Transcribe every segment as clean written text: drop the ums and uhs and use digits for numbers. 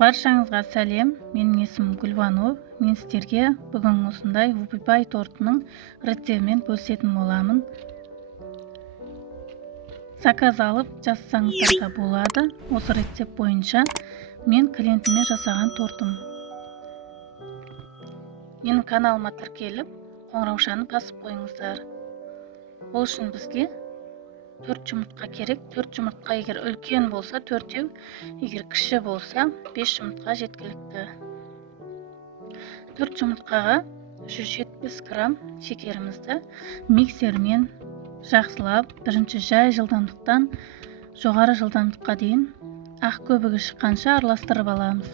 Баршаңызға сәлем, менің есімім Гүлбану. Мен сіздерге бүгін осындай упипай тортының рецептімен бөлісетін боламын. Заказ алып жазсаңыздар да болады. Осы рецепт бойынша мен клиентіме жасаған тортым. Менің каналыма тіркеліп, қоңыраушаны басып қойыңыздар. Ол үшін бізге 4 жұмыртқа керек. 4 жұмыртқа егер үлкен болса 4-еу, егер кіші болса 5 жұмыртқа жеткілікті. 4 жұмыртқаға 170 грамм шекерімізді миксермен жақсылап, бірінші жай жылдамдықтан жоғары жылдамдыққа дейін ақ көбігі шыққанша араластырып аламыз.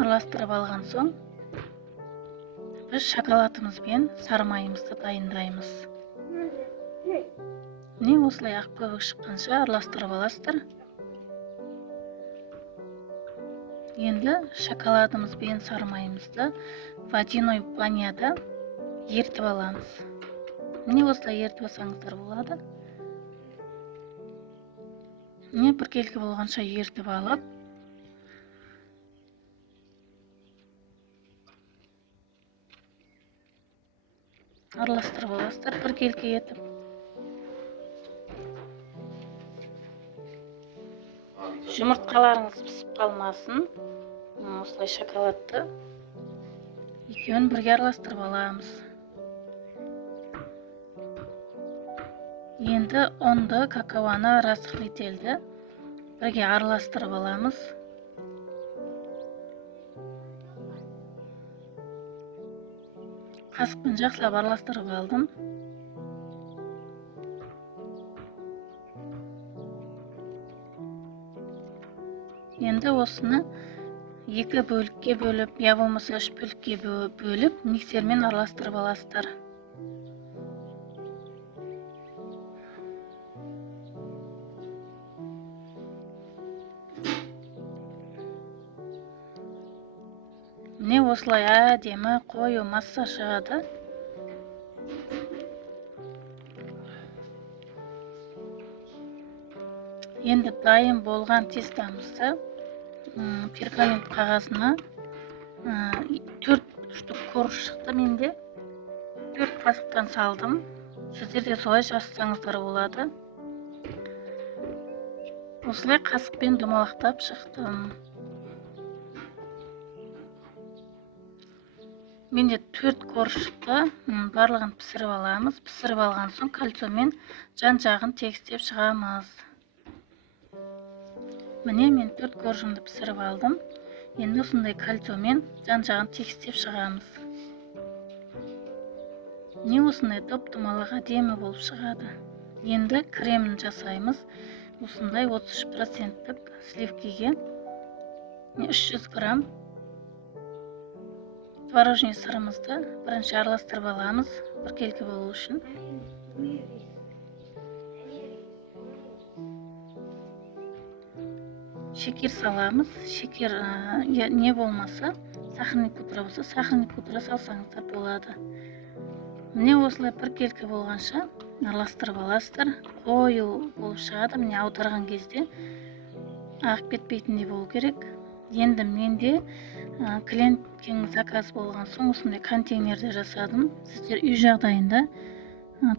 Араластырып алған соң біз шоколадымызбен сары майымызды дайындаймыз. Міне осылай ақ көбік шыққанша араластырып аласыздар. Енді шоколадымызбен сары майымызды водяной баняда ертіп аламыз. Міне осылай ертіп алсаңыздар болады. Міне біркелкі болғанша ертіп алып, араластырып аласыздар біркелкі етіп. Жұмыртқаларыңыз пісіп қалмасын. Осылай шоколадты екеуін бірге араластырып аламыз. Енді ұнды, какаоны, разрыхлителді бірге араластырып аламыз. Қасықпен жақсылап араластырып алдым. Енді осыны 2 бөлікке бөліп, я болмаса 3 бөлікке бөліп, миксермен араластырып аласыздар. Міне осылай әдемі қою масса шығады. Енді дайын болған тестамызды пергамент қағазына 4 штук корж шықты менде. 4 қасықтан салдым. Сіздер де солай жазсаңыздар болады. Осылай қасықпен домалақтап шықтым. Менде 4 корж шықты. Барлығын пісіріп аламыз. Пісіріп алған соң кольцомен жан-жағын тегістеп шығамыз. Міне мен 4 коржымды пісіріп алдым. Енді осындай кольцомен жан-жағын тегістеп шығамыз. Міне осындай топ-томалақ әдемі болып шығады. Енді кремін жасаймыз. Осындай 33% сливкиге 300 грамм творожный сырымызды бірінші араластырып аламыз, біркелкі болу үшін. Шекер саламыз. Шекер не болмаса, сахарный пудра болса, сахарный пудра салсаңыздар болады. Міне осылай біркелкі болғанша араластырып аласыздар. Қою болып шығады. Міне аударған кезде ағып кетпейтіндей болу керек. Енді менде клиенттің заказ болған соң осындай контейнерде жасадым. Сіздер үй жағдайында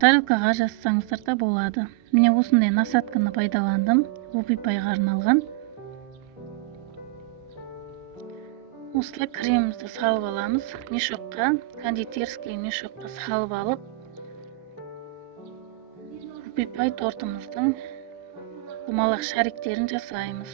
тарелкаға жазсаңыздар да болады. Міне осындай насадканы пайдаландым. Упипайға арналған. Осылай кремімізді салып аламыз. Мешокқа, кондитерский мешокқа салып алып, упипай тортымыздың домалақ шариктерін жасаймыз.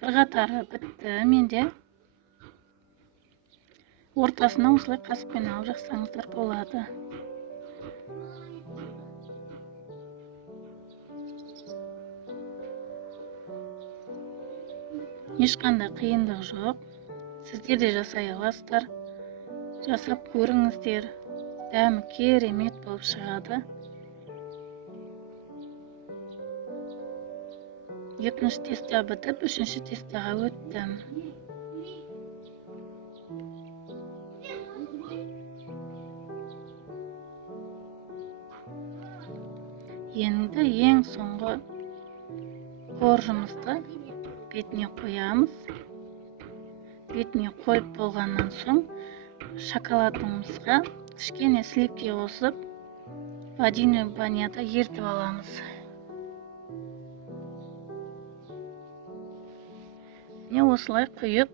Bir қатары бітті менде. Ортасына осылай қасықпен алып жақсаңыздар болады. Ешқандай қиындық жоқ. Сіздер де жасай аласыздар. Жасап көріңіздер. Дәмі керемет болып шығады. Екінші тестті бітіп, үшінші тестіға өттім. Енді ең соңғы коржымызды бетіне қоямыз. Бетіне қойып болғаннан соң шоколадымызға кішкене сливки қосып, водяной баняда ертіп аламыз. Міне осылай құйып,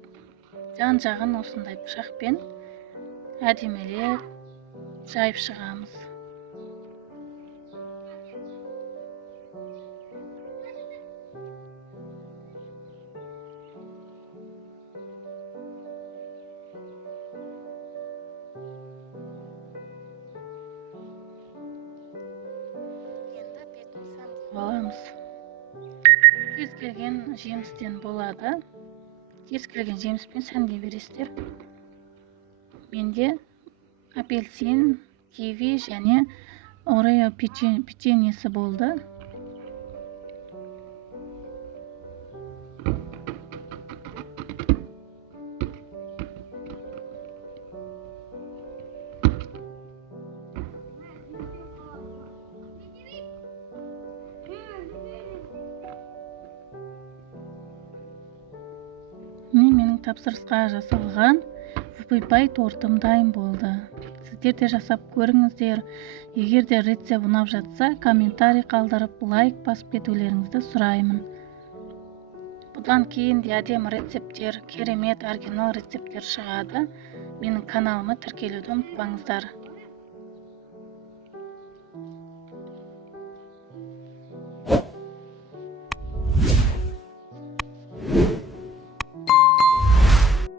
жан-жағын осындай пышақпен әдемелеп жайып шығамыз. Аламыз. Кез келген жемістен болады. Кез келген жеміспен сәндей бересіздер. Менде апельсин, киви және орео печеньесі болды. Менің тапсырысқа жасалған пай тортым дайын болды. Сіздер де жасап көріңіздер. Егер де рецепт ұнап жатса, комментарий қалдырып, лайк басып кетулеріңізді сұраймын. Бұдан кейін де әдемі рецепттер, керемет оригинал рецепттер шығады. Менің каналыма тіркелуді ұмытпаңыздар.